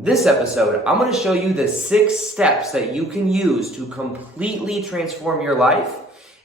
This episode, I'm going to show you the 6 steps that you can use to completely transform your life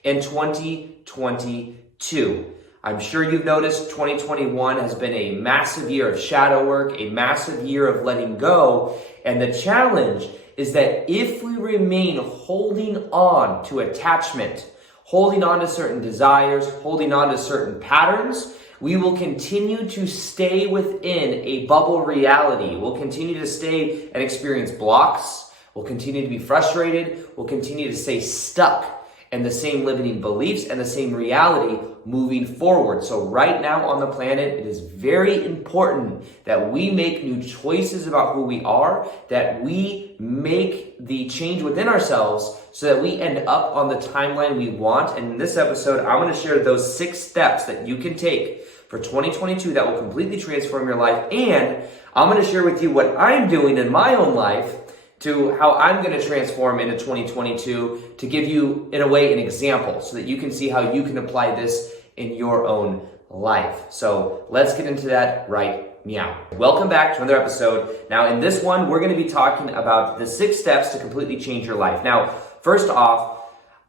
in 2022. I'm sure you've noticed 2021 has been a massive year of shadow work, a massive year of letting go. And the challenge is that if we remain holding on to attachment, holding on to certain desires, holding on to certain patterns, we will continue to stay within a bubble reality. We'll continue to stay and experience blocks. We'll continue to be frustrated. We'll continue to stay stuck in the same limiting beliefs and the same reality moving forward. So right now on the planet, it is very important that we make new choices about who we are, that we make the change within ourselves so that we end up on the timeline we want. And in this episode, I'm going to share those 6 steps that you can take for 2022 that will completely transform your life. And I'm going to share with you what I'm doing in my own life to how I'm going to transform into 2022 to give you, in a way, an example so that you can see how you can apply this in your own life. So let's get into that right now. Welcome back to another episode. Now, in this one, we're going to be talking about the 6 steps to completely change your life. Now, first off,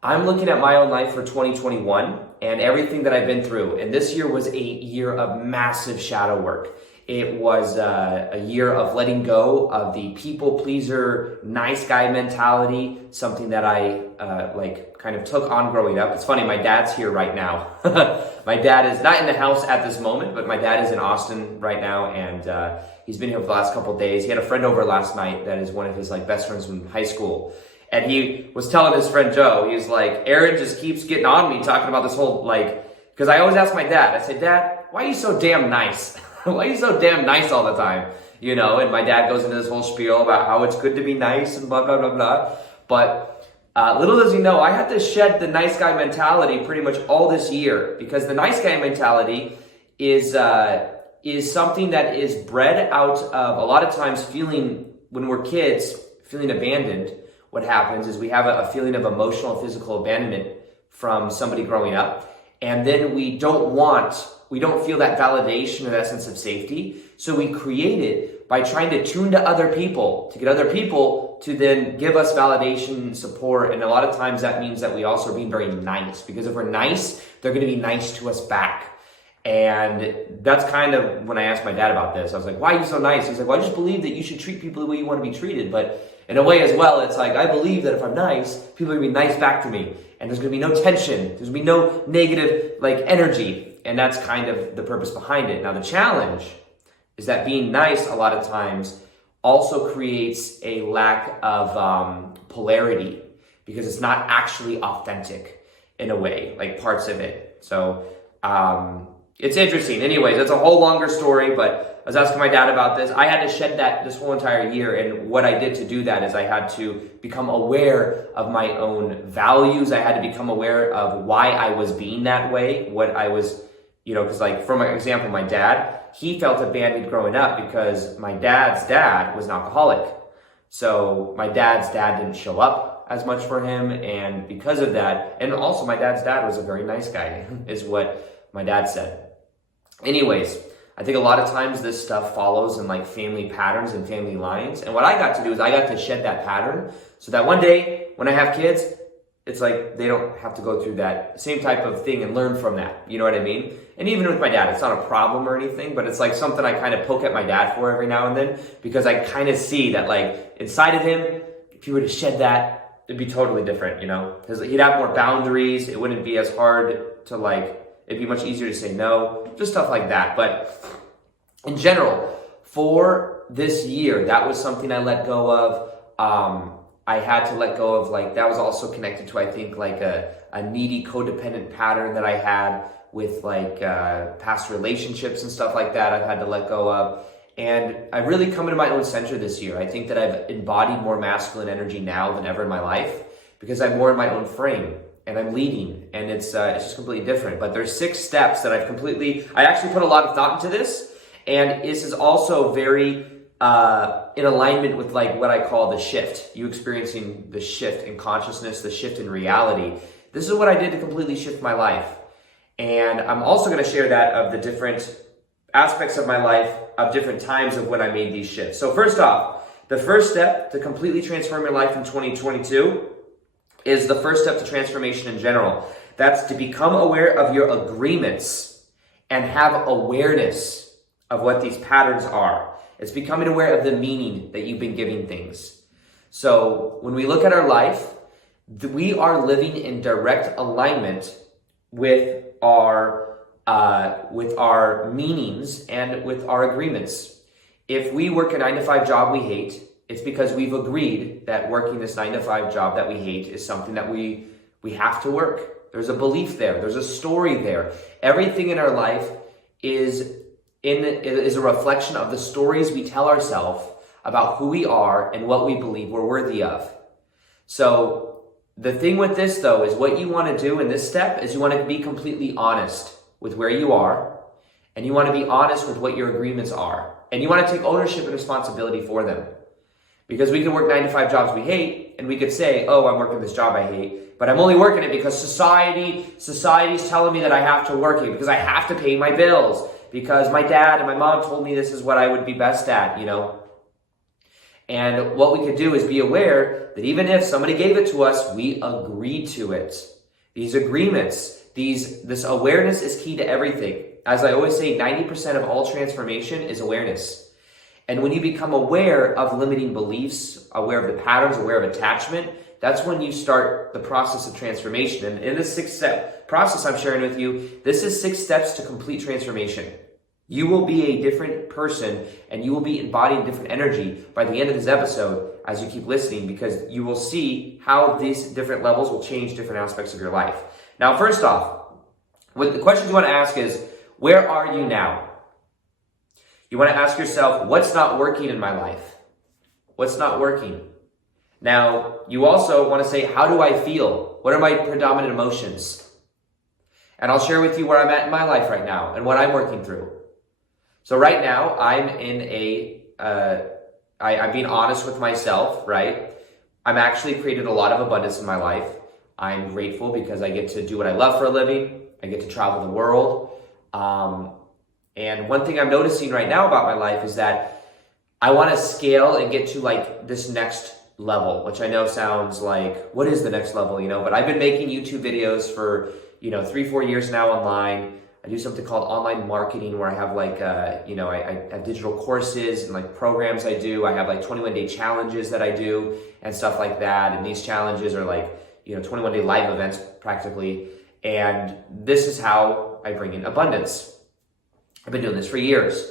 I'm looking at my own life for 2021 and everything that I've been through. And this year was a year of massive shadow work. It was a year of letting go of the people pleaser, nice guy mentality, something that I kind of took on growing up. It's funny, my dad's here right now. My dad is not in the house at this moment, but my dad is in Austin right now, and he's been here for the last couple of days. He had a friend over last night that is one of his best friends from high school. And he was telling his friend Joe, he was like, Aaron just keeps getting on me talking about this whole, because I always ask my dad, I said, Dad, why are you so damn nice? Why are you so damn nice all the time? You know, and my dad goes into this whole spiel about how it's good to be nice and blah, blah, blah, blah. But little does he know, I had to shed the nice guy mentality pretty much all this year, because the nice guy mentality is something that is bred out of a lot of times when we're kids, feeling abandoned. What happens is we have a feeling of emotional and physical abandonment from somebody growing up. And then we don't feel that validation or that sense of safety. So we create it by trying to tune to other people, to get other people to then give us validation and support. And a lot of times that means that we also are being very nice, because if we're nice, they're going to be nice to us back. And that's kind of when I asked my dad about this, I was like, why are you so nice? He's like, well, I just believe that you should treat people the way you want to be treated. But in a way as well, it's like, I believe that if I'm nice, people are going to be nice back to me. And there's going to be no tension. There's going to be no negative energy. And that's kind of the purpose behind it. Now, the challenge is that being nice a lot of times also creates a lack of polarity, because it's not actually authentic in a way, parts of it. So it's interesting. Anyways, that's a whole longer story, but I was asking my dad about this. I had to shed that this whole entire year, and what I did to do that is I had to become aware of my own values. I had to become aware of why I was being that way, what I was, because for my example, my dad, he felt abandoned growing up because my dad's dad was an alcoholic. So my dad's dad didn't show up as much for him, and because of that, and also my dad's dad was a very nice guy, is what my dad said. Anyways, I think a lot of times this stuff follows in family patterns and family lines. And what I got to do is I got to shed that pattern so that one day when I have kids, it's they don't have to go through that same type of thing and learn from that. You know what I mean? And even with my dad, it's not a problem or anything, but it's something I kind of poke at my dad for every now and then, because I kind of see that inside of him, if he were to shed that, it'd be totally different, because he'd have more boundaries. It wouldn't be as hard to it'd be much easier to say no, just stuff like that. But in general, for this year, that was something I let go of. I had to let go of that was also connected to, I think, a needy codependent pattern that I had with past relationships and stuff like that. I've had to let go of. And I've really come into my own center this year. I think that I've embodied more masculine energy now than ever in my life, because I'm more in my own frame. And I'm leading, and it's just completely different. But there's 6 steps that I actually put a lot of thought into this, and this is also very in alignment with what I call the shift. You experiencing the shift in consciousness, the shift in reality. This is what I did to completely shift my life. And I'm also going to share that of the different aspects of my life of different times of when I made these shifts. So first off, the first step to completely transform your life in 2022 is the first step to transformation in general. That's to become aware of your agreements and have awareness of what these patterns are. It's becoming aware of the meaning that you've been giving things. So when we look at our life, we are living in direct alignment with our meanings and with our agreements. If we work a 9-to-5 job we hate, it's because we've agreed that working this 9-to-5 job that we hate is something that we have to work. There's a belief there. There's a story there. Everything in our life is a reflection of the stories we tell ourselves about who we are and what we believe we're worthy of. So the thing with this, though, is what you want to do in this step is you want to be completely honest with where you are, and you want to be honest with what your agreements are, and you want to take ownership and responsibility for them. Because we can work 9-to-5 jobs we hate, and we could say, oh, I'm working this job I hate, but I'm only working it because society's telling me that I have to work it, because I have to pay my bills, because my dad and my mom told me this is what I would be best at, And what we could do is be aware that even if somebody gave it to us, we agreed to it. These agreements, this awareness is key to everything. As I always say, 90% of all transformation is awareness. And when you become aware of limiting beliefs, aware of the patterns, aware of attachment, that's when you start the process of transformation. And in this 6-step process I'm sharing with you, this is 6 steps to complete transformation. You will be a different person and you will be embodying different energy by the end of this episode as you keep listening, because you will see how these different levels will change different aspects of your life. Now, first off, what the questions you want to ask is, where are you now? You want to ask yourself, what's not working in my life? What's not working? Now, you also want to say, how do I feel? What are my predominant emotions? And I'll share with you where I'm at in my life right now and what I'm working through. So right now, I'm in I'm being honest with myself, right? I'm actually created a lot of abundance in my life. I'm grateful because I get to do what I love for a living. I get to travel the world. And one thing I'm noticing right now about my life is that I want to scale and get to like this next level, which I know sounds like, what is the next level, But I've been making YouTube videos for, 3-4 years now online. I do something called online marketing where I have I have digital courses and like programs I do. I have like 21-day challenges that I do and stuff like that. And these challenges are like, 21-day live events practically. And this is how I bring in abundance. I've been doing this for years.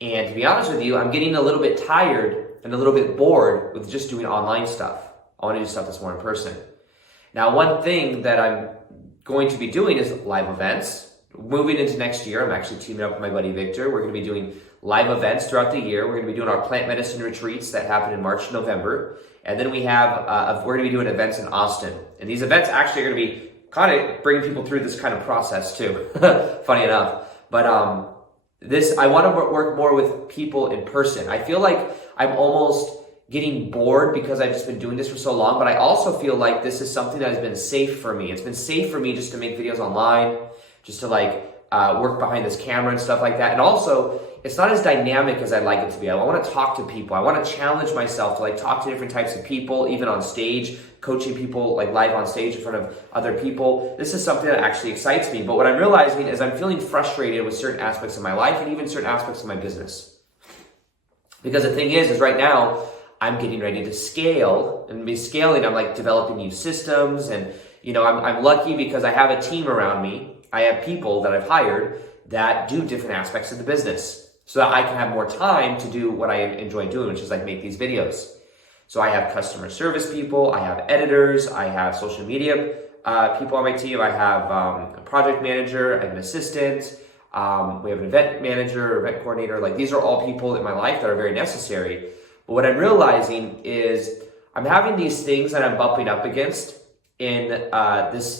And to be honest with you, I'm getting a little bit tired and a little bit bored with just doing online stuff. I want to do stuff that's more in person. Now, one thing that I'm going to be doing is live events. Moving into next year, I'm actually teaming up with my buddy Victor. We're going to be doing live events throughout the year. We're going to be doing our plant medicine retreats that happen in March and November. And then we have, we're going to be doing events in Austin. And these events actually are going to be kind of bringing people through this kind of process too. Funny enough. But I want to work more with people in person. I feel like I'm almost getting bored because I've just been doing this for so long. But I also feel like this is something that has been safe for me. It's been safe for me just to make videos online, just to work behind this camera and stuff like that. And also, it's not as dynamic as I'd like it to be. I want to talk to people. I want to challenge myself to talk to different types of people, even on stage, coaching people live on stage in front of other people. This is something that actually excites me. But what I'm realizing is I'm feeling frustrated with certain aspects of my life and even certain aspects of my business. Because the thing is right now, I'm getting ready to scale, and be scaling. I'm developing new systems, and I'm lucky because I have a team around me. I have people that I've hired that do different aspects of the business so that I can have more time to do what I enjoy doing, which is make these videos. So I have customer service people, I have editors, I have social media people on my team, I have a project manager, I have an assistant, we have an event manager, event coordinator. These are all people in my life that are very necessary. But what I'm realizing is I'm having these things that I'm bumping up against in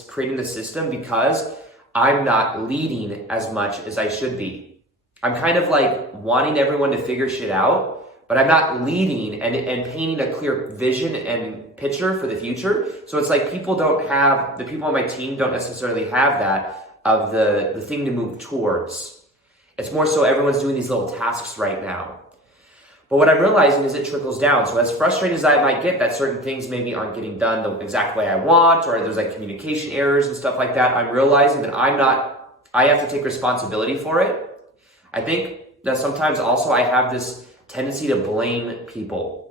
creating the system because I'm not leading as much as I should be. I'm kind of wanting everyone to figure shit out, but I'm not leading and painting a clear vision and picture for the future. So it's the people on my team don't necessarily have that of the thing to move towards. It's more so everyone's doing these little tasks right now. But what I'm realizing is it trickles down. So as frustrated as I might get that certain things maybe aren't getting done the exact way I want, or there's like communication errors and stuff like that, I'm realizing that I have to take responsibility for it. I think that sometimes also I have this tendency to blame people.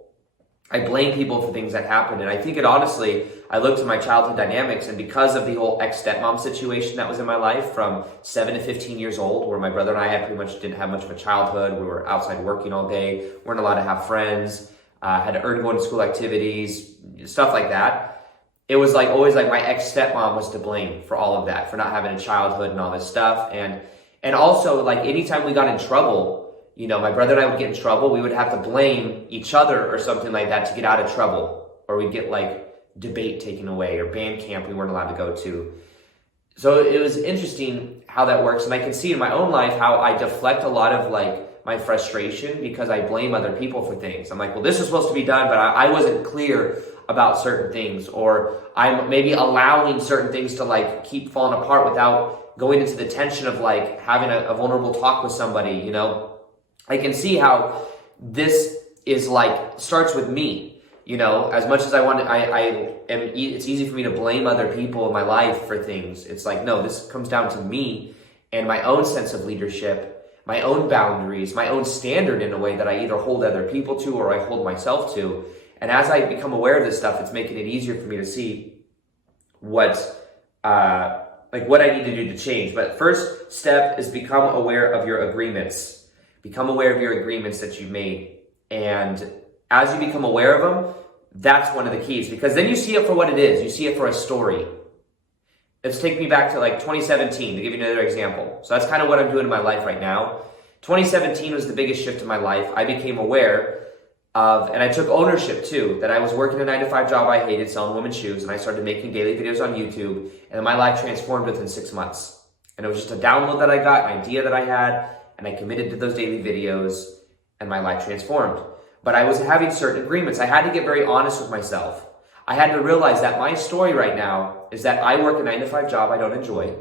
I blame people for things that happen. And I think I looked at my childhood dynamics, and because of the whole ex-stepmom situation that was in my life from 7 to 15 years old, where my brother and I pretty much didn't have much of a childhood. We were outside working all day, weren't allowed to have friends, had to earn going to school activities, stuff like that. It was like always like my ex-stepmom was to blame for all of that, for not having a childhood and all this stuff. And also like anytime we got in trouble, my brother and I would get in trouble, we would have to blame each other or something like that to get out of trouble. Or we'd get like debate taken away, or band camp we weren't allowed to go to. So it was interesting how that works. And I can see in my own life how I deflect a lot of like my frustration because I blame other people for things. I'm like, well, this is supposed to be done, but I wasn't clear about certain things. Or I'm maybe allowing certain things to like keep falling apart without going into the tension of like having a vulnerable talk with somebody, I can see how this is like, starts with me, as much as I want to, it's easy for me to blame other people in my life for things. It's like, no, this comes down to me and my own sense of leadership, my own boundaries, my own standard in a way that I either hold other people to or I hold myself to. And as I become aware of this stuff, it's making it easier for me to see what I need to do to change. But first step is become aware of your agreements. Become aware of your agreements that you've made. And as you become aware of them, that's one of the keys, because then you see it for what it is. You see it for a story. Let's take me back to like 2017 to give you another example. So that's kind of what I'm doing in my life right now. 2017 was the biggest shift in my life. I became aware of, and I took ownership too, that I was working a 9-to-5 job I hated, selling women's shoes, and I started making daily videos on YouTube, and my life transformed within 6 months. And it was just a download that I got, an idea that I had, and I committed to those daily videos, and my life transformed. But I was having certain agreements. I had to get very honest with myself. I had to realize that my story right now is that I work a 9-to-5 job I don't enjoy,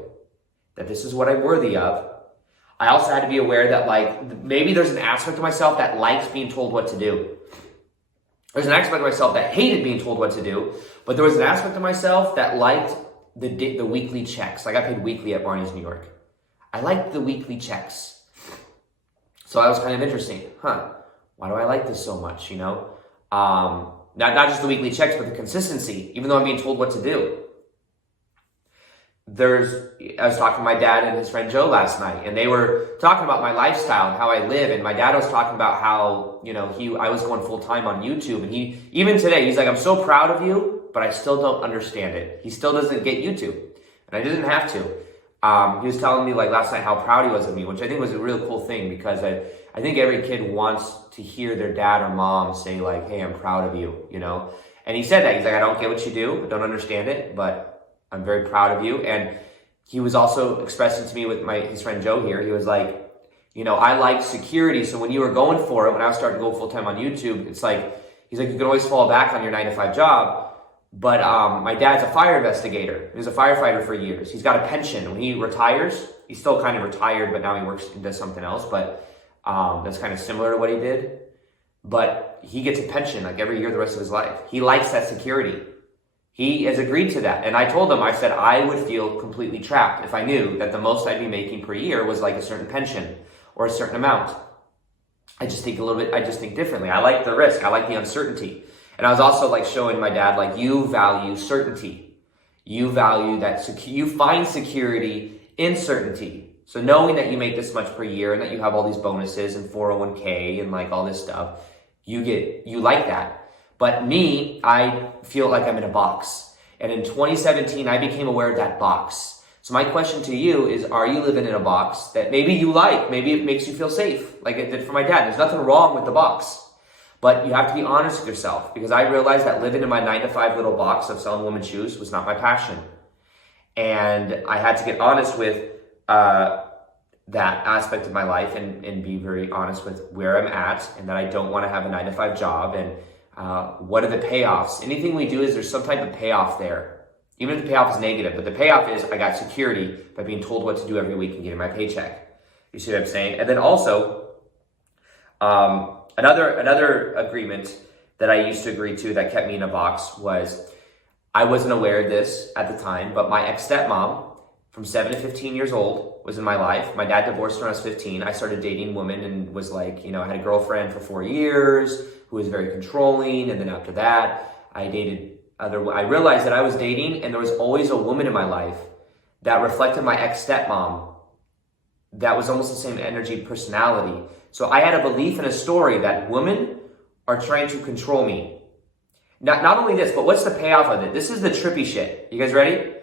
that this is what I'm worthy of. I also had to be aware that like maybe there's an aspect of myself that likes being told what to do. There's an aspect of myself that hated being told what to do, but there was an aspect of myself that liked the weekly checks. Like I paid weekly at Barney's New York. I liked the weekly checks. So that was kind of interesting. Why do I like this so much, Not just the weekly checks, but the consistency, even though I'm being told what to do. I was talking to my dad and his friend Joe last night, and they were talking about my lifestyle and how I live, and my dad was talking about how, I was going full time on YouTube, and even today, he's like, I'm so proud of you, but I still don't understand it. He still doesn't get YouTube, and I didn't have to. He was telling me like last night how proud he was of me, which I think was a real cool thing, because I think every kid wants to hear their dad or mom say like, hey, I'm proud of you, And he said that. He's like, I don't get what you do, I don't understand it, but I'm very proud of you. And he was also expressing to me with his friend Joe here, he was like, I like security. So when you were going for it, when I was starting to go full time on YouTube, it's like, he's like, you can always fall back on your 9-to-5 job. But my dad's a fire investigator. He was a firefighter for years. He's got a pension. When he retires, he's still kind of retired, but now he works and does something else. But that's kind of similar to what he did. But he gets a pension like every year the rest of his life. He likes that security. He has agreed to that. And I told him, I said, I would feel completely trapped if I knew that the most I'd be making per year was like a certain pension or a certain amount. I just think differently. I like the risk. I like the uncertainty. And I was also like showing my dad, like, you value certainty. You value that you find security in certainty. So knowing that you make this much per year and that you have all these bonuses and 401k and like all this stuff, you like that. But me, I feel like I'm in a box. And in 2017, I became aware of that box. So my question to you is, are you living in a box that maybe you like? Maybe it makes you feel safe, like it did for my dad. There's nothing wrong with the box. But you have to be honest with yourself, because I realized that living in my 9-to-5 little box of selling women's shoes was not my passion. And I had to get honest with that aspect of my life and be very honest with where I'm at, and that I don't want to have a 9-to-5 job. And what are the payoffs? Anything we do, is there's some type of payoff there. Even if the payoff is negative, but the payoff is I got security by being told what to do every week and getting my paycheck. You see what I'm saying? And then also, another agreement that I used to agree to that kept me in a box was, I wasn't aware of this at the time, but my ex-stepmom from 7 to 15 years old was in my life. My dad divorced when I was 15. I started dating women and was like, I had a girlfriend for 4 years who was very controlling. And then after that, I realized that I was dating, and there was always a woman in my life that reflected my ex-stepmom that was almost the same energy, personality. So I had a belief and a story that women are trying to control me. Not only this, but what's the payoff of it? This is the trippy shit. You guys ready?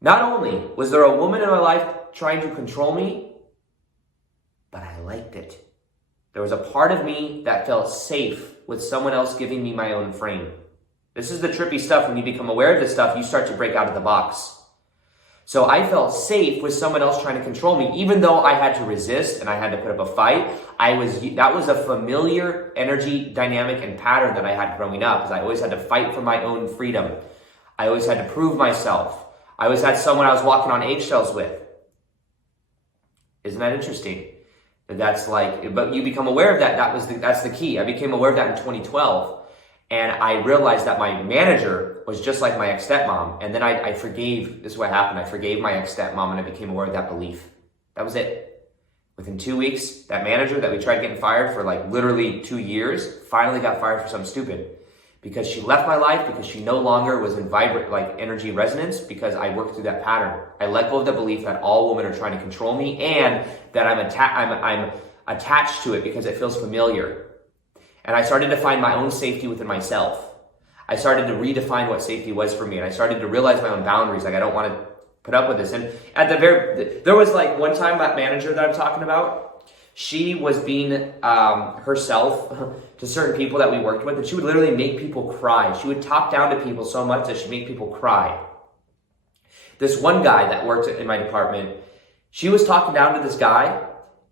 Not only was there a woman in my life trying to control me, but I liked it. There was a part of me that felt safe with someone else giving me my own frame. This is the trippy stuff. When you become aware of this stuff, you start to break out of the box. So I felt safe with someone else trying to control me, even though I had to resist and I had to put up a fight. That was a familiar energy dynamic and pattern that I had growing up, because I always had to fight for my own freedom. I always had to prove myself. I always had someone I was walking on eggshells with. Isn't that interesting? But you become aware of that. That's the key. I became aware of that in 2012. And I realized that my manager was just like my ex-stepmom. And then I forgave, this is what happened. I forgave my ex-stepmom, and I became aware of that belief. That was it. Within 2 weeks, that manager that we tried getting fired for literally 2 years, finally got fired for something stupid. Because she left my life, because she no longer was in vibrant, energy resonance, because I worked through that pattern. I let go of the belief that all women are trying to control me, and that I'm attached to it because it feels familiar. And I started to find my own safety within myself. I started to redefine what safety was for me. And I started to realize my own boundaries. I don't want to put up with this. And there was one time, that manager that I'm talking about, she was being herself to certain people that we worked with. And she would literally make people cry. She would talk down to people so much that she'd make people cry. This one guy that worked in my department, she was talking down to this guy.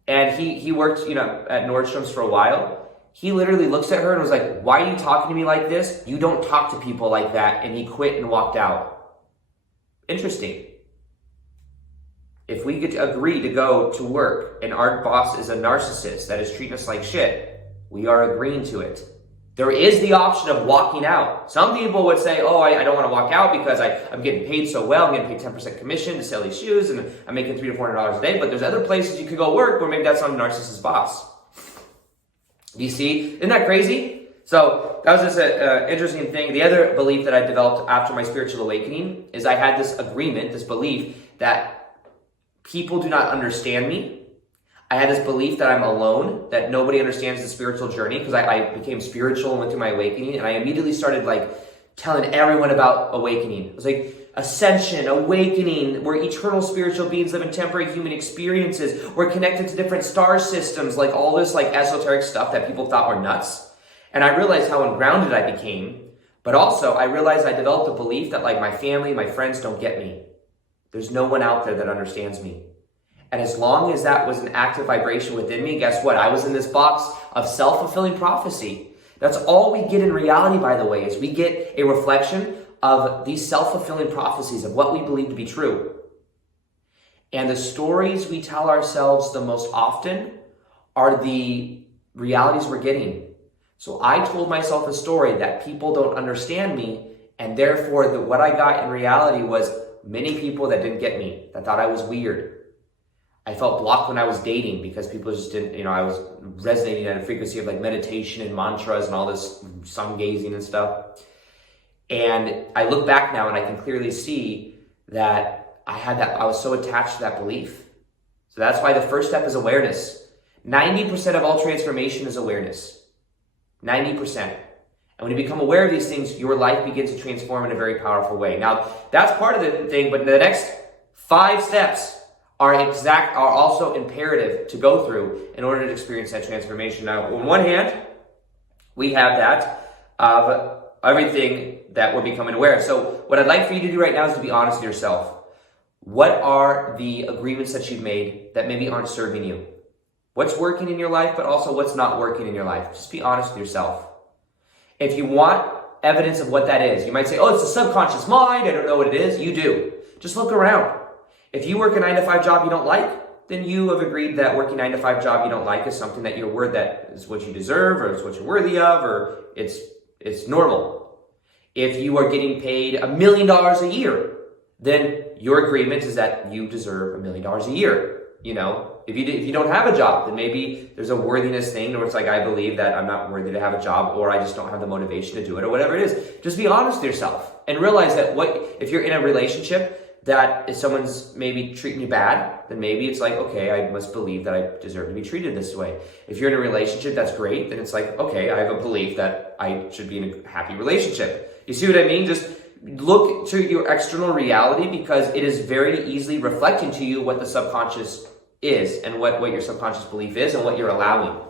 And he worked, at Nordstrom's for a while. He literally looks at her and was like, "Why are you talking to me like this? You don't talk to people like that." And he quit and walked out. Interesting. If we could agree to go to work and our boss is a narcissist that is treating us like shit, we are agreeing to it. There is the option of walking out. Some people would say, "Oh, I don't want to walk out because I'm getting paid so well. I'm getting paid 10% commission to sell these shoes, and I'm making $300 to $400 a day." But there's other places you could go work where maybe that's not a narcissist boss. Do you see? Isn't that crazy? So that was just an interesting thing. The other belief that I developed after my spiritual awakening is I had this agreement, this belief that people do not understand me. I had this belief that I'm alone, that nobody understands the spiritual journey, because I became spiritual and went through my awakening, and I immediately started telling everyone about awakening. It was like, ascension, awakening, we're eternal spiritual beings living temporary human experiences. We're connected to different star systems, all this esoteric stuff that people thought were nuts. And I realized how ungrounded I became, but also I realized I developed a belief that my family, my friends don't get me. There's no one out there that understands me. And as long as that was an active vibration within me, guess what? I was in this box of self-fulfilling prophecy. That's all we get in reality, by the way, is we get a reflection of these self-fulfilling prophecies of what we believe to be true. And the stories we tell ourselves the most often are the realities we're getting. So I told myself a story that people don't understand me, and therefore what I got in reality was many people that didn't get me, that thought I was weird. I felt blocked when I was dating because people just didn't, I was resonating at a frequency of meditation and mantras and all this sun gazing and stuff. And I look back now and I can clearly see that I was so attached to that belief. So that's why the first step is awareness. 90% of all transformation is awareness. 90%. And when you become aware of these things, your life begins to transform in a very powerful way. Now, that's part of the thing, but the next 5 steps are also imperative to go through in order to experience that transformation. Now, on one hand, we have that of everything that we're becoming aware of. So what I'd like for you to do right now is to be honest with yourself. What are the agreements that you've made that maybe aren't serving you? What's working in your life, but also what's not working in your life? Just be honest with yourself. If you want evidence of what that is, you might say, "Oh, it's the subconscious mind. I don't know what it is." You do. Just look around. If you work a 9-to-5 job you don't like, then you have agreed that working 9 to 5 job you don't like is something that you're worth, that is what you deserve, or it's what you're worthy of, or it's normal. If you are getting paid $1 million a year, then your agreement is that you deserve $1 million a year. You know, if you don't have a job, then maybe there's a worthiness thing where it's like, I believe that I'm not worthy to have a job, or I just don't have the motivation to do it, or whatever it is. Just be honest with yourself and realize that if you're in a relationship that if someone's maybe treating you bad, then maybe it's like, okay, I must believe that I deserve to be treated this way. If you're in a relationship that's great, then it's like, okay, I have a belief that I should be in a happy relationship. You see what I mean? Just look to your external reality, because it is very easily reflecting to you what the subconscious is, and what your subconscious belief is, and what you're allowing.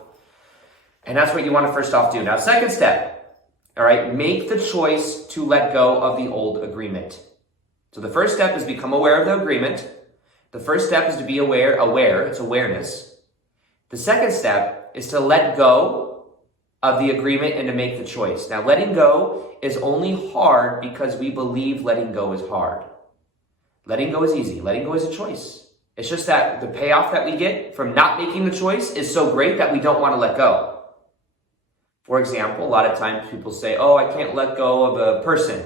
And that's what you want to first off do. Now, second step, all right, make the choice to let go of the old agreement. So the first step is become aware of the agreement. The first step is to be aware, it's awareness. The second step is to let go of the agreement and to make the choice. Now, letting go is only hard because we believe letting go is hard. Letting go is easy. Letting go is a choice. It's just that the payoff that we get from not making the choice is so great that we don't want to let go. For example, a lot of times people say, oh, I can't let go of a person,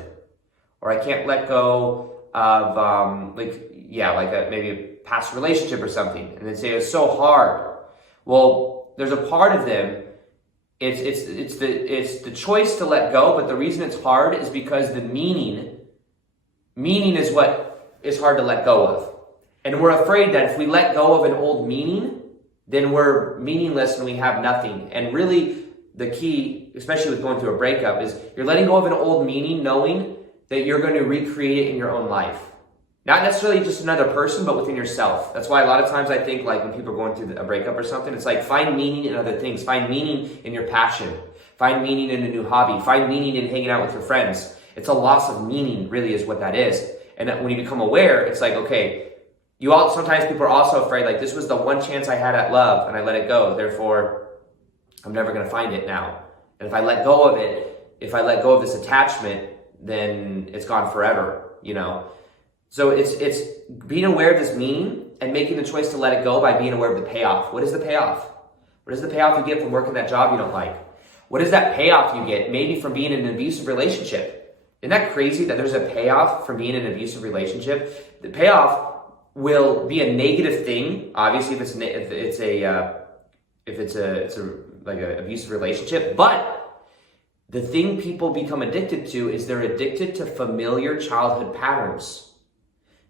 or I can't let go of maybe a past relationship or something, and they say it's so hard. Well, there's a part of them. It's the choice to let go, but the reason it's hard is because the meaning is what is hard to let go of, and we're afraid that if we let go of an old meaning, then we're meaningless and we have nothing. And really, the key, especially with going through a breakup, is you're letting go of an old meaning, knowing that you're going to recreate it in your own life. Not necessarily just another person, but within yourself. That's why a lot of times I think, like, when people are going through a breakup or something, it's like, find meaning in other things. Find meaning in your passion. Find meaning in a new hobby. Find meaning in hanging out with your friends. It's a loss of meaning, really, is what that is. And when you become aware, it's like, okay, sometimes people are also afraid, like, this was the one chance I had at love, and I let it go. Therefore, I'm never going to find it now. And if I let go of it, if I let go of this attachment, then it's gone forever, you know? So it's being aware of this meaning and making the choice to let it go by being aware of the payoff. What is the payoff? What is the payoff you get from working that job you don't like? What is that payoff you get maybe from being in an abusive relationship? Isn't that crazy that there's a payoff from being in an abusive relationship? The payoff will be a negative thing, obviously, if it's like an abusive relationship, but the thing people become addicted to is they're addicted to familiar childhood patterns.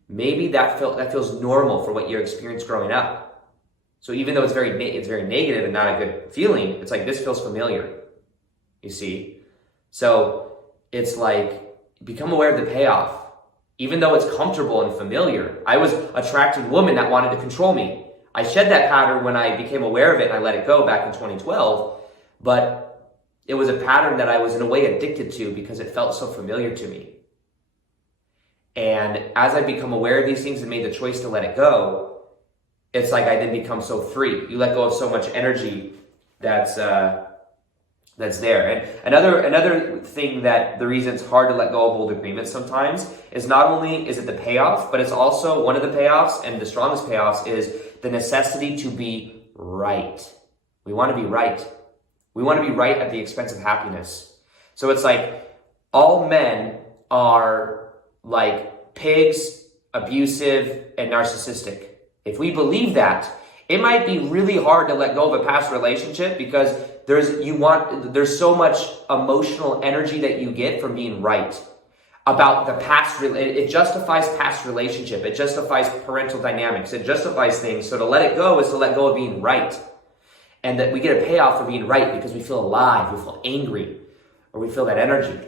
Maybe that feels normal for what you experienced growing up. So even though it's very negative and not a good feeling, it's like, this feels familiar. You see? So it's like, become aware of the payoff. Even though it's comfortable and familiar. I was attracting women that wanted to control me. I shed that pattern when I became aware of it and I let it go back in 2012. But it was a pattern that I was in a way addicted to because it felt so familiar to me. And as I become aware of these things and made the choice to let it go, it's like I then become so free. You let go of so much energy that's there. And another thing, that the reason it's hard to let go of old agreements sometimes is not only is it the payoff, but it's also one of the payoffs, and the strongest payoffs is the necessity to be right. We want to be right. We want to be right at the expense of happiness. So it's like all men are like pigs, abusive, and narcissistic. If we believe that, it might be really hard to let go of a past relationship because there's so much emotional energy that you get from being right about the past. It justifies past relationship. It justifies parental dynamics. It justifies things. So to let it go is to let go of being right. And that we get a payoff for being right because we feel alive, we feel angry, or we feel that energy.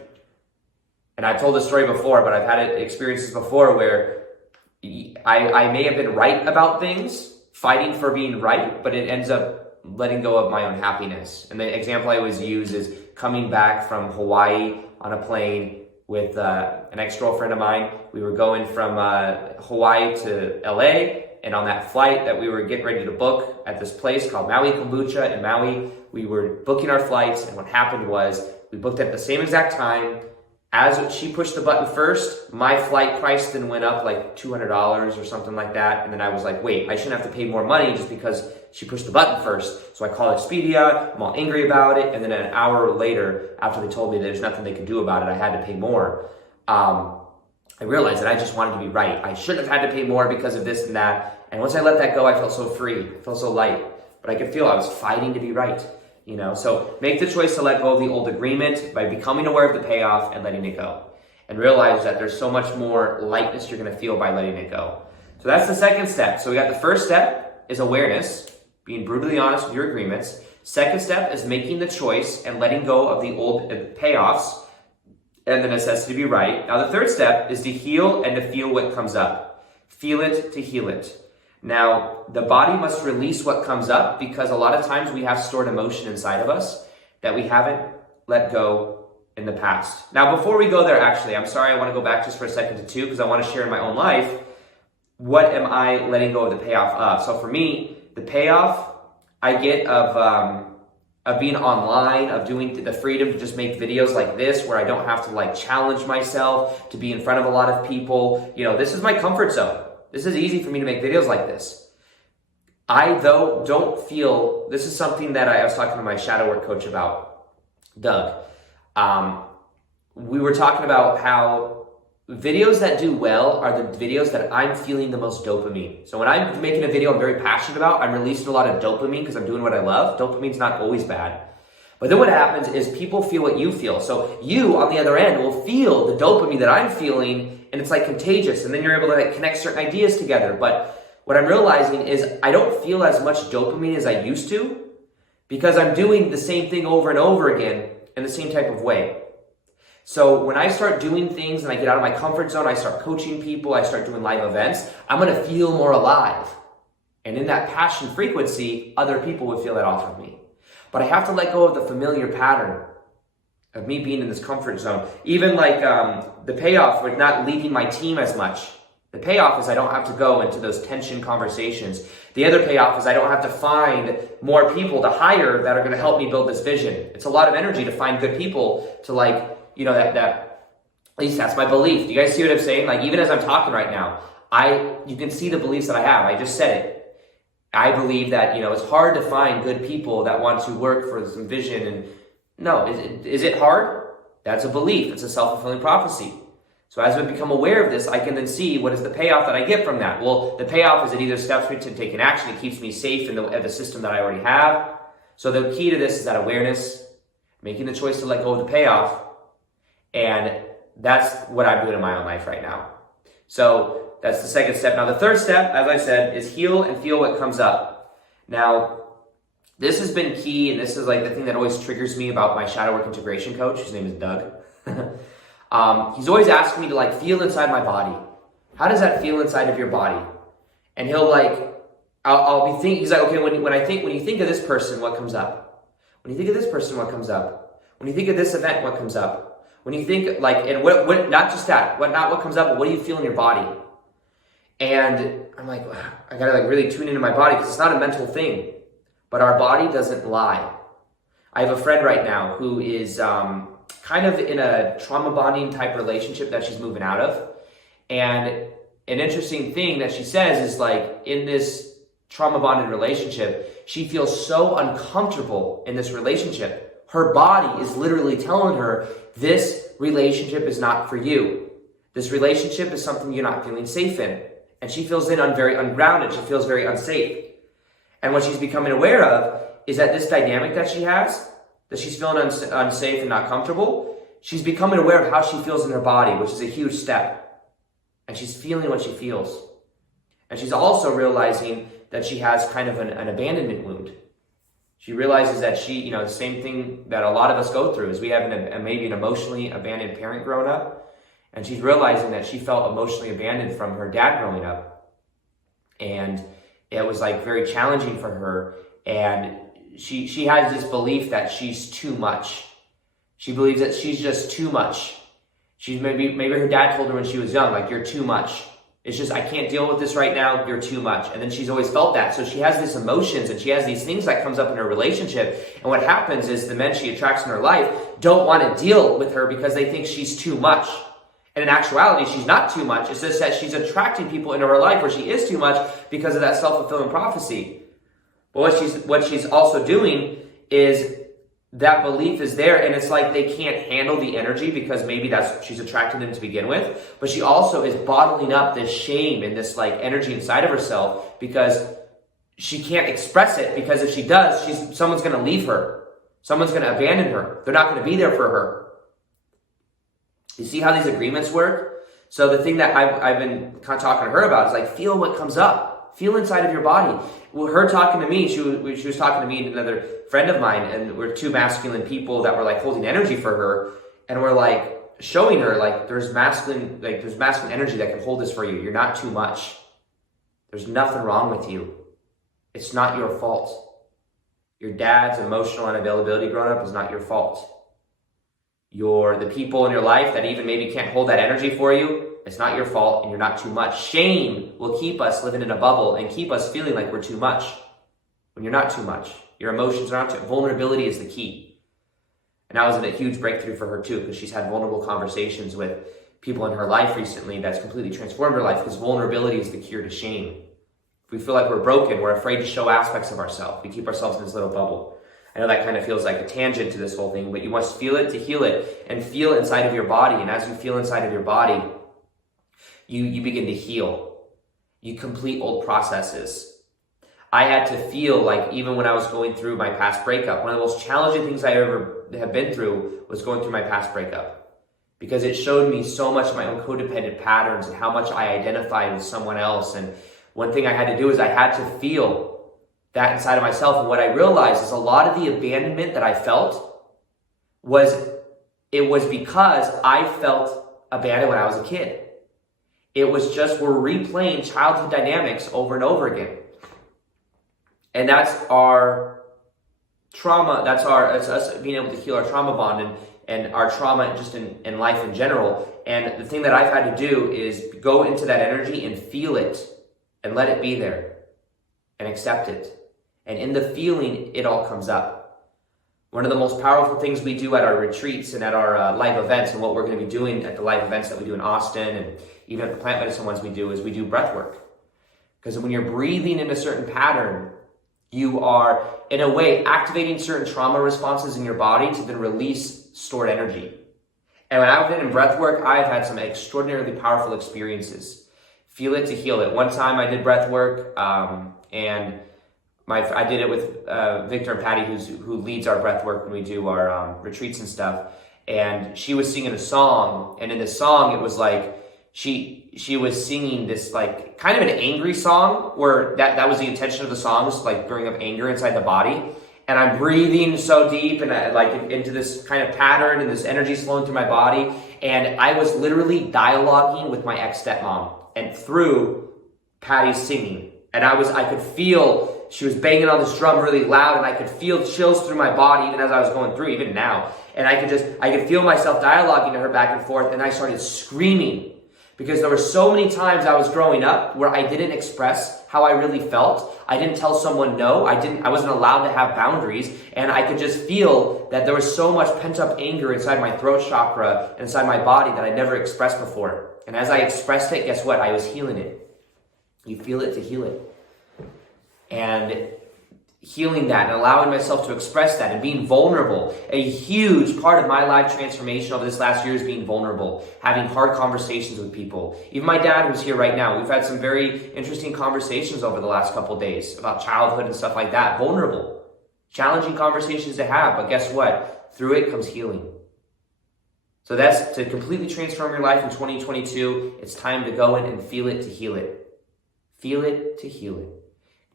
And I've told this story before, but I've had experiences before where I may have been right about things, fighting for being right, but it ends up letting go of my own happiness. And the example I always use is coming back from Hawaii on a plane with an ex-girlfriend of mine. We were going from Hawaii to LA, and on that flight that we were getting ready to book at this place called Maui Kombucha in Maui, we were booking our flights, and what happened was we booked at the same exact time As she pushed the button first, my flight price then went up like $200 or something like that. And then I was like, wait, I shouldn't have to pay more money just because she pushed the button first. So I call Expedia, I'm all angry about it. And then an hour later, after they told me there's nothing they could do about it, I had to pay more. I realized that I just wanted to be right. I shouldn't have had to pay more because of this and that. And once I let that go, I felt so free, I felt so light. But I could feel I was fighting to be right. So make the choice to let go of the old agreement by becoming aware of the payoff and letting it go. And realize that there's so much more lightness you're going to feel by letting it go. So that's the second step. So we got the first step is awareness, being brutally honest with your agreements. Second step is making the choice and letting go of the old payoffs and the necessity to be right. Now the third step is to heal and to feel what comes up. Feel it to heal it. Now, the body must release what comes up because a lot of times we have stored emotion inside of us that we haven't let go in the past. Now, before we go there, actually, I'm sorry, I want to go back just for a second to two because I want to share in my own life, what am I letting go of the payoff of? So for me, the payoff I get of being online, of doing the freedom to just make videos like this where I don't have to like challenge myself to be in front of a lot of people. This is my comfort zone. This is easy for me to make videos like this. I, though, don't feel, this is something that I was talking to my shadow work coach about, Doug. We were talking about how videos that do well are the videos that I'm feeling the most dopamine. So when I'm making a video I'm very passionate about, I'm releasing a lot of dopamine because I'm doing what I love. Dopamine's not always bad. But then what happens is people feel what you feel. So you, on the other end, will feel the dopamine that I'm feeling, and it's like contagious. And then you're able to like connect certain ideas together. But what I'm realizing is I don't feel as much dopamine as I used to because I'm doing the same thing over and over again in the same type of way. So when I start doing things and I get out of my comfort zone, I start coaching people, I start doing live events, I'm going to feel more alive. And in that passion frequency, other people would feel that off of me. But I have to let go of the familiar pattern of me being in this comfort zone. Even like the payoff with not leading my team as much. The payoff is I don't have to go into those tension conversations. The other payoff is I don't have to find more people to hire that are going to help me build this vision. It's a lot of energy to find good people to that at least that's my belief. Do you guys see what I'm saying? Like even as I'm talking right now, you can see the beliefs that I have. I just said it. I believe that, it's hard to find good people that want to work for some vision. And no, is it hard? That's a belief. It's a self-fulfilling prophecy. So as we become aware of this, I can then see what is the payoff that I get from that. Well, the payoff is it either steps me to take an action, it keeps me safe in the system that I already have. So the key to this is that awareness, making the choice to let go of the payoff. And that's what I'm doing in my own life right now. So that's the second step. Now, the third step, as I said, is heal and feel what comes up. Now, this has been key, and this is like the thing that always triggers me about my shadow work integration coach. His name is Doug. He's always asking me to like feel inside my body. How does that feel inside of your body? And he'll I'll be thinking, he's like, okay, when you think of this person, what comes up? When you think of this person, what comes up? When you think of this event, what comes up? When you think and what not just that, not what comes up, but what do you feel in your body? And I'm like, I gotta really tune into my body because it's not a mental thing, but our body doesn't lie. I have a friend right now who is kind of in a trauma bonding type relationship that she's moving out of. And an interesting thing that she says is like in this trauma bonded relationship, she feels so uncomfortable in this relationship. Her body is literally telling her, this relationship is not for you. This relationship is something you're not feeling safe in. And she feels very ungrounded. She feels very unsafe. And what she's becoming aware of is that this dynamic that she has, that she's feeling unsafe and not comfortable, she's becoming aware of how she feels in her body, which is a huge step. And she's feeling what she feels. And she's also realizing that she has kind of an abandonment wound. She realizes that she, the same thing that a lot of us go through is we have maybe an emotionally abandoned parent growing up. And she's realizing that she felt emotionally abandoned from her dad growing up. And it was very challenging for her. And she has this belief that she's too much. She believes that she's just too much. She's maybe her dad told her when she was young, you're too much. It's just, I can't deal with this right now. You're too much. And then she's always felt that. So she has these emotions and she has these things that comes up in her relationship. And what happens is the men she attracts in her life don't want to deal with her because they think she's too much. And in actuality, she's not too much. It's just that she's attracting people into her life where she is too much because of that self-fulfilling prophecy. But what she's also doing is that belief is there, and it's like they can't handle the energy because maybe that's she's attracting them to begin with. But she also is bottling up this shame and this like energy inside of herself because she can't express it, because if she does, someone's going to leave her. Someone's going to abandon her. They're not going to be there for her. You see how these agreements work? So the thing that I've been kind of talking to her about is like, feel what comes up. Feel inside of your body. Well, her talking to me, she was talking to me and another friend of mine, and we're two masculine people that were like holding energy for her, and we're like showing her like there's masculine energy that can hold this for you. You're not too much. There's nothing wrong with you. It's not your fault. Your dad's emotional unavailability growing up is not your fault. The people in your life that even maybe can't hold that energy for you, it's not your fault, and you're not too much. Shame will keep us living in a bubble and keep us feeling like we're too much when you're not too much. Your emotions are not too. Vulnerability is the key. And that was a huge breakthrough for her too, because she's had vulnerable conversations with people in her life recently that's completely transformed her life, because vulnerability is the cure to shame. If we feel like we're broken, we're afraid to show aspects of ourselves. We keep ourselves in this little bubble. I know that kind of feels like a tangent to this whole thing, but you must feel it to heal it, and feel inside of your body. And as you feel inside of your body, you begin to heal. You complete old processes. I had to feel like, even when I was going through my past breakup, one of the most challenging things I ever have been through was going through my past breakup, because it showed me so much of my own codependent patterns and how much I identified with someone else. And one thing I had to do is I had to feel that inside of myself. And what I realized is a lot of the abandonment that I felt was because I felt abandoned when I was a kid. It was just, we're replaying childhood dynamics over and over again. And that's our trauma. It's us being able to heal our trauma bond and our trauma just in life in general. And the thing that I've had to do is go into that energy and feel it and let it be there and accept it. And in the feeling, it all comes up. One of the most powerful things we do at our retreats and at our live events, and what we're going to be doing at the live events that we do in Austin and even at the plant medicine ones we do, is we do breath work. Because when you're breathing in a certain pattern, you are, in a way, activating certain trauma responses in your body to then release stored energy. And when I've been in breath work, I've had some extraordinarily powerful experiences. Feel it to heal it. One time I did breath work, and I did it with Victor and Patty, who leads our breath work when we do our retreats and stuff. And she was singing a song, and in the song, it was like, she was singing this like kind of an angry song, where that was the intention of the song, was to like bring up anger inside the body. And I'm breathing so deep and into this kind of pattern, and this energy flowing through my body. And I was literally dialoguing with my ex-stepmom and through Patty's singing. And I could feel she was banging on this drum really loud, and I could feel chills through my body even as I was going through, even now. And I could feel myself dialoguing to her back and forth, and I started screaming. Because there were so many times I was growing up where I didn't express how I really felt. I didn't tell someone no. I wasn't allowed to have boundaries. And I could just feel that there was so much pent-up anger inside my throat chakra and inside my body that I never expressed before. And as I expressed it, guess what? I was healing it. You feel it to heal it. And healing that and allowing myself to express that and being vulnerable. A huge part of my life transformation over this last year is being vulnerable, having hard conversations with people. Even my dad, who's here right now, we've had some very interesting conversations over the last couple of days about childhood and stuff like that. Vulnerable, challenging conversations to have, but guess what? Through it comes healing. So that's to completely transform your life in 2022. It's time to go in and feel it to heal it. Feel it to heal it.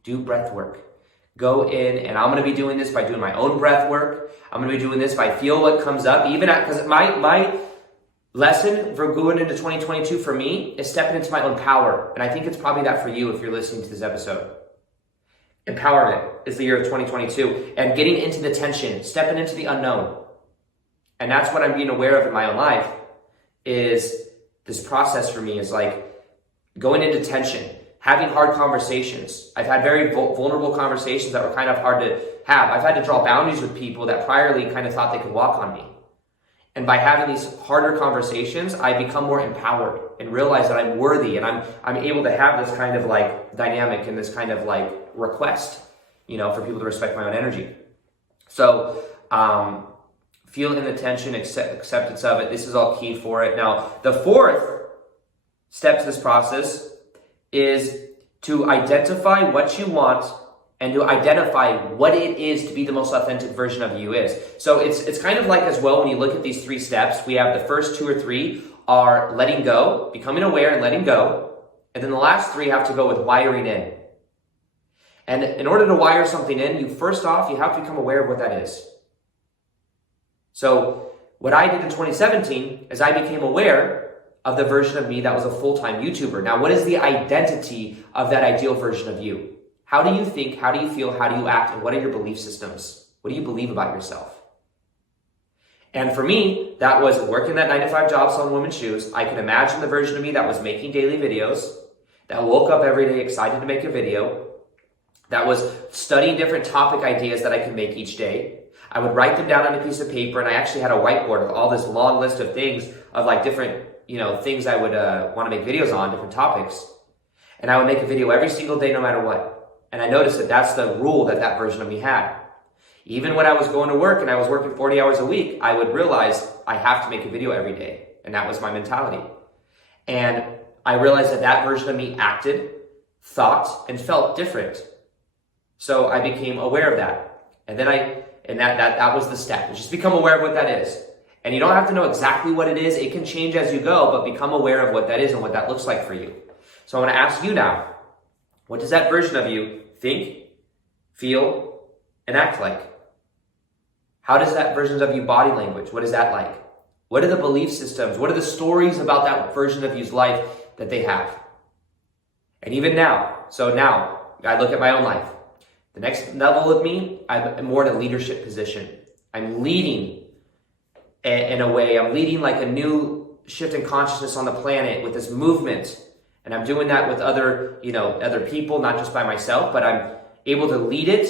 Do breath work. Go in, and I'm going to be doing this by doing my own breath work. I'm going to be doing this by feel what comes up, because my lesson for going into 2022 for me is stepping into my own power. And I think it's probably that for you if you're listening to this episode. Empowerment is the year of 2022, and getting into the tension, stepping into the unknown. And that's what I'm being aware of in my own life, is this process for me is like, going into tension, having hard conversations. I've had very vulnerable conversations that were kind of hard to have. I've had to draw boundaries with people that priorly kind of thought they could walk on me. And by having these harder conversations, I become more empowered and realize that I'm worthy, and I'm able to have this kind of like dynamic and this kind of like request, for people to respect my own energy. So feeling the tension, acceptance of it, this is all key for it. Now, the fourth step to this process is to identify what you want and to identify what it is to be the most authentic version of you is. So it's kind of like as well, when you look at these 3 steps, we have the first 2 or 3 are letting go, becoming aware and letting go. And then the last 3 have to go with wiring in. And in order to wire something in, you have to become aware of what that is. So what I did in 2017 is I became aware of the version of me that was a full-time YouTuber. Now, what is the identity of that ideal version of you? How do you think? How do you feel? How do you act? And what are your belief systems? What do you believe about yourself? And for me, that was working that 9-to-5 job selling women's shoes. I could imagine the version of me that was making daily videos, that woke up every day excited to make a video, that was studying different topic ideas that I could make each day. I would write them down on a piece of paper, and I actually had a whiteboard with all this long list of things of like different, things I would want to make videos on, different topics. And I would make a video every single day, no matter what. And I noticed that that's the rule that version of me had. Even when I was going to work and I was working 40 hours a week, I would realize I have to make a video every day. And that was my mentality. And I realized that version of me acted, thought, and felt different. So I became aware of that. And then that was the step. Just become aware of what that is. And you don't have to know exactly what it is. It can change as you go, but become aware of what that is and what that looks like for you. So I want to ask you now, what does that version of you think, feel, and act like? How does that version of you body language? What is that like? What are the belief systems? What are the stories about that version of you's life that they have? And even now, I look at my own life. The next level of me, I'm more in a leadership position. I'm leading in a way. I'm leading like a new shift in consciousness on the planet with this movement. And I'm doing that with other people, not just by myself, but I'm able to lead it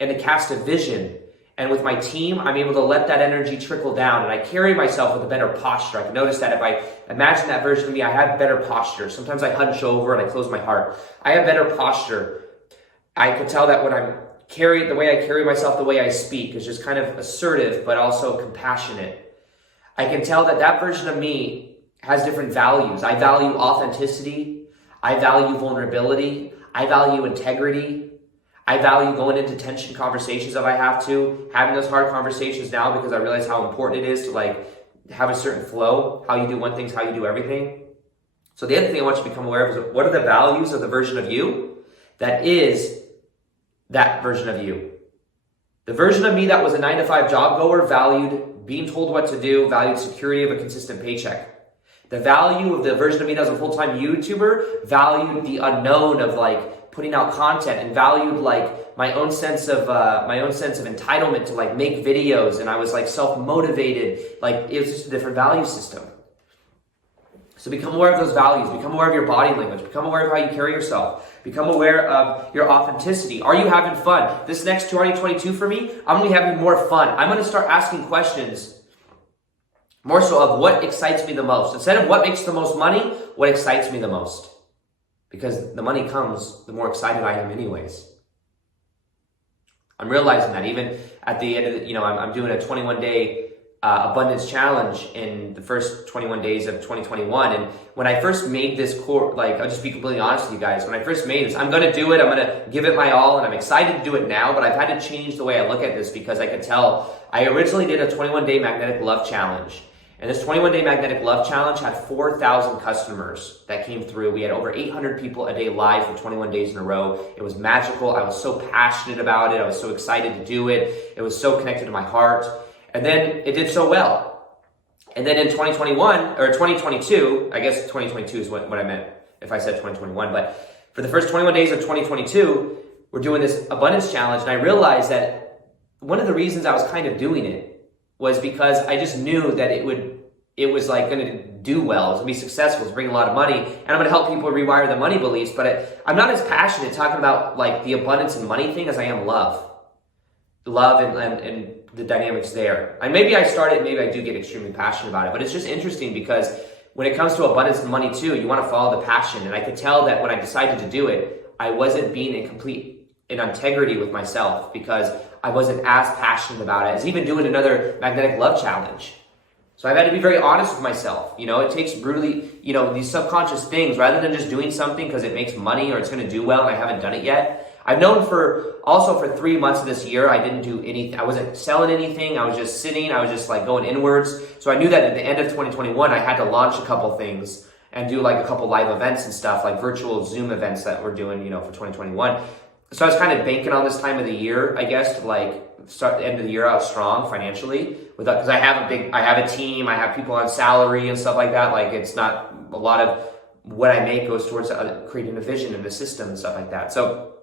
and to cast a vision. And with my team, I'm able to let that energy trickle down, and I carry myself with a better posture. I can notice that if I imagine that version of me, I have better posture. Sometimes I hunch over and I close my heart. I have better posture. I can tell that when the way I carry myself, the way I speak is just kind of assertive, but also compassionate. I can tell that version of me has different values. I value authenticity. I value vulnerability. I value integrity. I value going into tension conversations if I have to, having those hard conversations now because I realize how important it is to have a certain flow, how you do one thing is how you do everything. So the other thing I want you to become aware of is what are the values of the version of you that is that version of you. The version of me that was a 9-to-5 job goer valued being told what to do, valued security of a consistent paycheck. The value of the version of me that was a full-time YouTuber valued the unknown of putting out content, and valued my own sense of entitlement to make videos, and I was self-motivated. It was just a different value system. So become aware of those values, become aware of your body language, become aware of how you carry yourself, become aware of your authenticity. Are you having fun? This next 2022 for me, I'm gonna be having more fun. I'm gonna start asking questions more so of what excites me the most. Instead of what makes the most money, what excites me the most. Because the money comes, the more excited I am anyways. I'm realizing that even at the end of I'm doing a 21-day abundance challenge in the first 21 days of 2021. And when I first made this course, I'll just be completely honest with you guys. When I first made this, I'm going to do it. I'm going to give it my all. And I'm excited to do it now. But I've had to change the way I look at this because I could tell I originally did a 21-day magnetic love challenge. And this 21-day magnetic love challenge had 4,000 customers that came through. We had over 800 people a day live for 21 days in a row. It was magical. I was so passionate about it. I was so excited to do it. It was so connected to my heart. And then it did so well. And then in 2021, or 2022, I guess 2022 is what I meant if I said 2021. But for the first 21 days of 2022, we're doing this abundance challenge. And I realized that one of the reasons I was kind of doing it was because I just knew that it it was like going to do well, it was going to be successful, it's bring a lot of money, and I'm going to help people rewire the money beliefs. But I'm not as passionate talking about like the abundance and money thing as I am love and the dynamics there. And maybe I started, maybe I do get extremely passionate about it, but it's just interesting because when it comes to abundance and money too, you want to follow the passion. And I could tell that when I decided to do it, I wasn't being in integrity with myself because I wasn't as passionate about it as even doing another magnetic love challenge. So I've had to be very honest with myself. It takes brutally, these subconscious things, rather than just doing something because it makes money or it's going to do well and I haven't done it yet. I've known for 3 months of this year, I didn't do anything. I wasn't selling anything. I was just sitting. I was just like going inwards. So I knew that at the end of 2021, I had to launch a couple things and do like a couple live events and stuff, like virtual Zoom events that we're doing, for 2021. So I was kind of banking on this time of the year, I guess, to like start the end of the year out strong financially because I have a team, I have people on salary and stuff like that. Like it's not a lot of what I make goes towards creating a vision and a system and stuff like that. So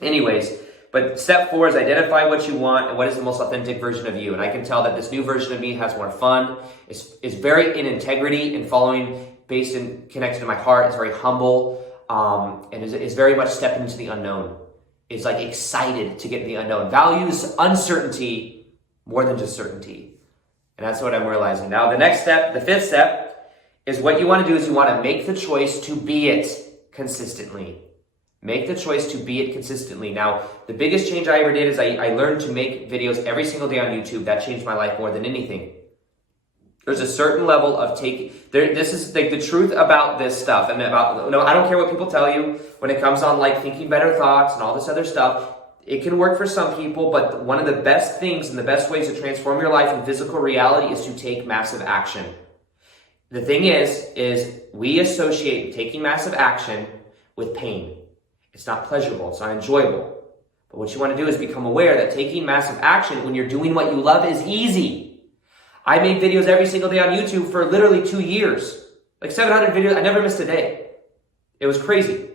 anyways, but step 4 is identify what you want and what is the most authentic version of you. And I can tell that this new version of me has more fun. It's very in integrity and following based and connected to my heart. It's very humble and is very much stepping into the unknown. It's like excited to get in the unknown. Values uncertainty more than just certainty. And that's what I'm realizing now. The next step, the 5th step, is what you want to do is you want to make the choice to be it consistently. Make the choice to be it consistently. Now, the biggest change I ever did is I learned to make videos every single day on YouTube. That changed my life more than anything. There's a certain level of this is like the truth about this stuff. And I don't care what people tell you when it comes on like thinking better thoughts and all this other stuff. It can work for some people, but one of the best things and the best ways to transform your life in physical reality is to take massive action. The thing is we associate taking massive action with pain. It's not pleasurable. It's not enjoyable. But what you want to do is become aware that taking massive action when you're doing what you love is easy. I made videos every single day on YouTube for literally 2 years. Like 700 videos. I never missed a day. It was crazy.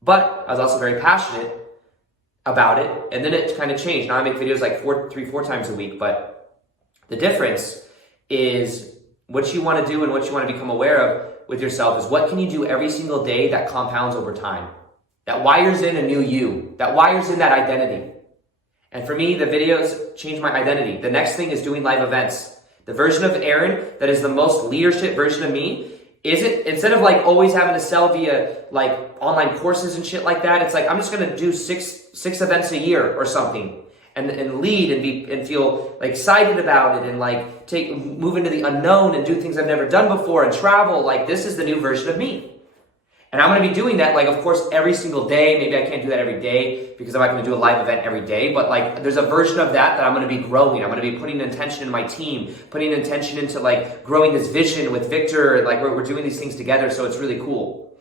But I was also very passionate about it. And then it kind of changed. Now I make videos like 4 times a week. But the difference is what you want to do and what you want to become aware of with yourself is what can you do every single day that compounds over time. That wires in a new you. That wires in that identity. And for me, the videos change my identity. The next thing is doing live events. The version of Aaron that is the most leadership version of me isn't, instead of like always having to sell via like online courses and shit like that, it's like I'm just gonna do six events a year or something and lead and feel like excited about it and like move into the unknown and do things I've never done before and travel. Like this is the new version of me. And I'm going to be doing that, like, of course, every single day. Maybe I can't do that every day because I'm not going to do a live event every day. But, like, there's a version of that I'm going to be growing. I'm going to be putting intention in my team, putting intention into, like, growing this vision with Victor. Like, we're doing these things together, so it's really cool.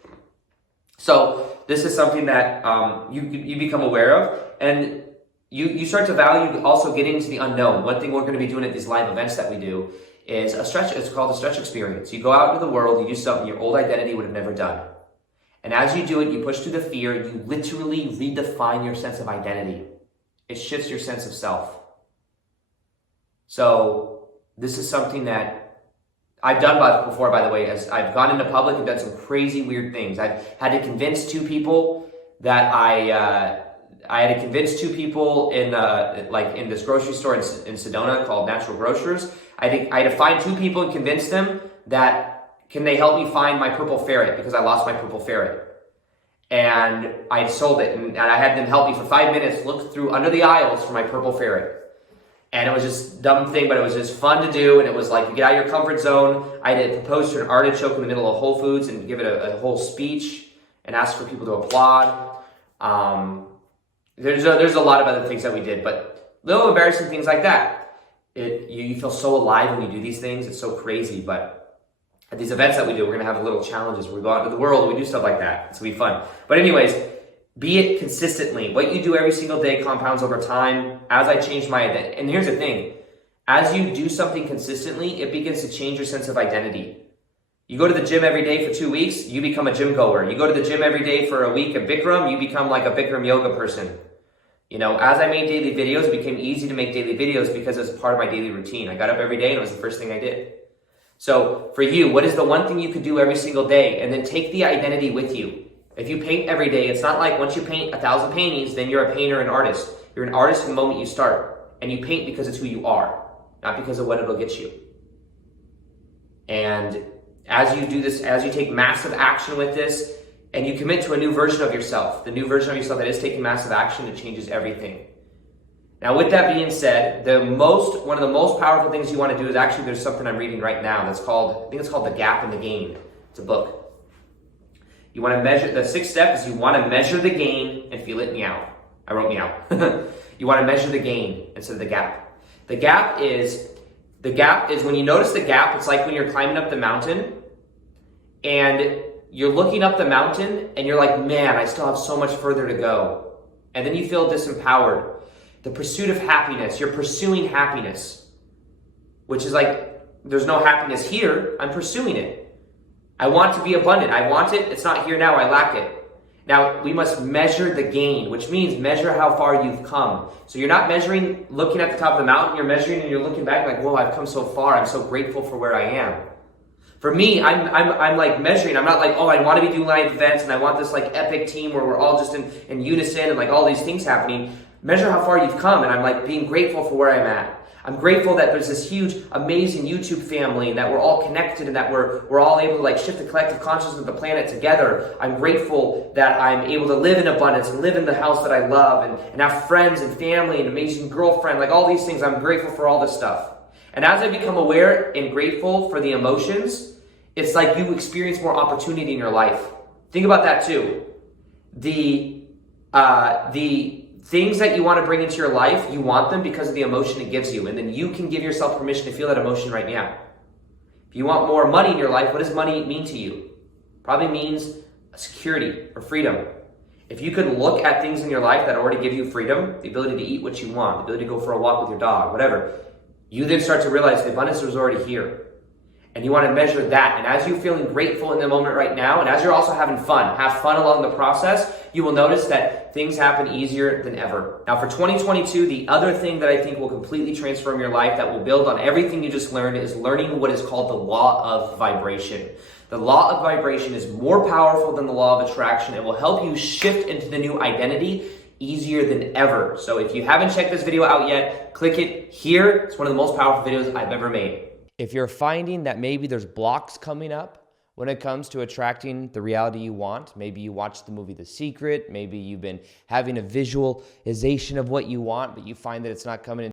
So this is something that you become aware of. And you start to value also getting into the unknown. One thing we're going to be doing at these live events that we do is a stretch. It's called a stretch experience. You go out into the world, you do something your old identity would have never done. And as you do it, you push through the fear, you literally redefine your sense of identity. It shifts your sense of self. So this is something that I've done before, by the way, as I've gone into public and done some crazy, weird things. I've had to convince 2 people that I had to convince 2 people in this grocery store in Sedona called Natural Grocers. I had to find 2 people and convince them that can they help me find my purple ferret because I lost my purple ferret. And I sold it and I had them help me for 5 minutes look through under the aisles for my purple ferret. And it was just a dumb thing, but it was just fun to do. And it was like, you get out of your comfort zone. I had to propose to an artichoke in the middle of Whole Foods and give it a whole speech and ask for people to applaud. There's a lot of other things that we did, but little embarrassing things like that. You feel so alive when you do these things. It's so crazy, but at these events that we do, we're going to have little challenges where we go out into the world and we do stuff like that. It's going to be fun. But anyways, be it consistently. What you do every single day compounds over time. As I change my identity, and here's the thing. As you do something consistently, it begins to change your sense of identity. You go to the gym every day for 2 weeks, you become a gym goer. You go to the gym every day for a week of Bikram, you become like a Bikram yoga person. As I made daily videos, it became easy to make daily videos because it was part of my daily routine. I got up every day and it was the first thing I did. So for you, what is the one thing you could do every single day? And then take the identity with you. If you paint every day, it's not like once you paint 1,000 paintings, then you're a painter and artist. You're an artist from the moment you start. And you paint because it's who you are, not because of what it'll get you. And as you do this, as you take massive action with this, and you commit to a new version of yourself, the new version of yourself that is taking massive action, it changes everything. Now, with that being said, one of the most powerful things you want to do is actually, there's something I'm reading right now that's called, I think it's called The Gap and the Gain. It's a book. You want to measure, the 6th step is you want to measure the gain and feel it meow. I wrote meow. You want to measure the gain instead of the gap. The gap is when you notice the gap, it's like when you're climbing up the mountain and you're looking up the mountain and you're like, man, I still have so much further to go. And then you feel disempowered. The pursuit of happiness, you're pursuing happiness, which is like, there's no happiness here, I'm pursuing it. I want to be abundant, I want it, it's not here now, I lack it. Now, we must measure the gain, which means measure how far you've come. So you're not measuring, looking at the top of the mountain, you're measuring and you're looking back like, whoa, I've come so far, I'm so grateful for where I am. For me, I'm like measuring. I'm not like, oh, I want to be doing live events and I want this like epic team where we're all just in unison and like all these things happening. Measure how far you've come, and I'm like being grateful for where I'm at. I'm grateful that there's this huge, amazing YouTube family and that we're all connected and that we're all able to like shift the collective consciousness of the planet together. I'm grateful that I'm able to live in abundance and live in the house that I love and have friends and family and amazing girlfriend, like all these things. I'm grateful for all this stuff. And as I become aware and grateful for the emotions, it's like you experience more opportunity in your life. Think about that too. The things that you want to bring into your life, you want them because of the emotion it gives you. And then you can give yourself permission to feel that emotion right now. If you want more money in your life, what does money mean to you? Probably means security or freedom. If you could look at things in your life that already give you freedom, the ability to eat what you want, the ability to go for a walk with your dog, whatever, you then start to realize the abundance is already here. And you want to measure that. And as you're feeling grateful in the moment right now, and as you're also having fun, have fun along the process, you will notice that things happen easier than ever. Now for 2022, the other thing that I think will completely transform your life, that will build on everything you just learned, is learning what is called the law of vibration. The law of vibration is more powerful than the law of attraction. It will help you shift into the new identity easier than ever. So if you haven't checked this video out yet, click it here. It's one of the most powerful videos I've ever made. If you're finding that maybe there's blocks coming up when it comes to attracting the reality you want, maybe you watched the movie The Secret, maybe you've been having a visualization of what you want, but you find that it's not coming in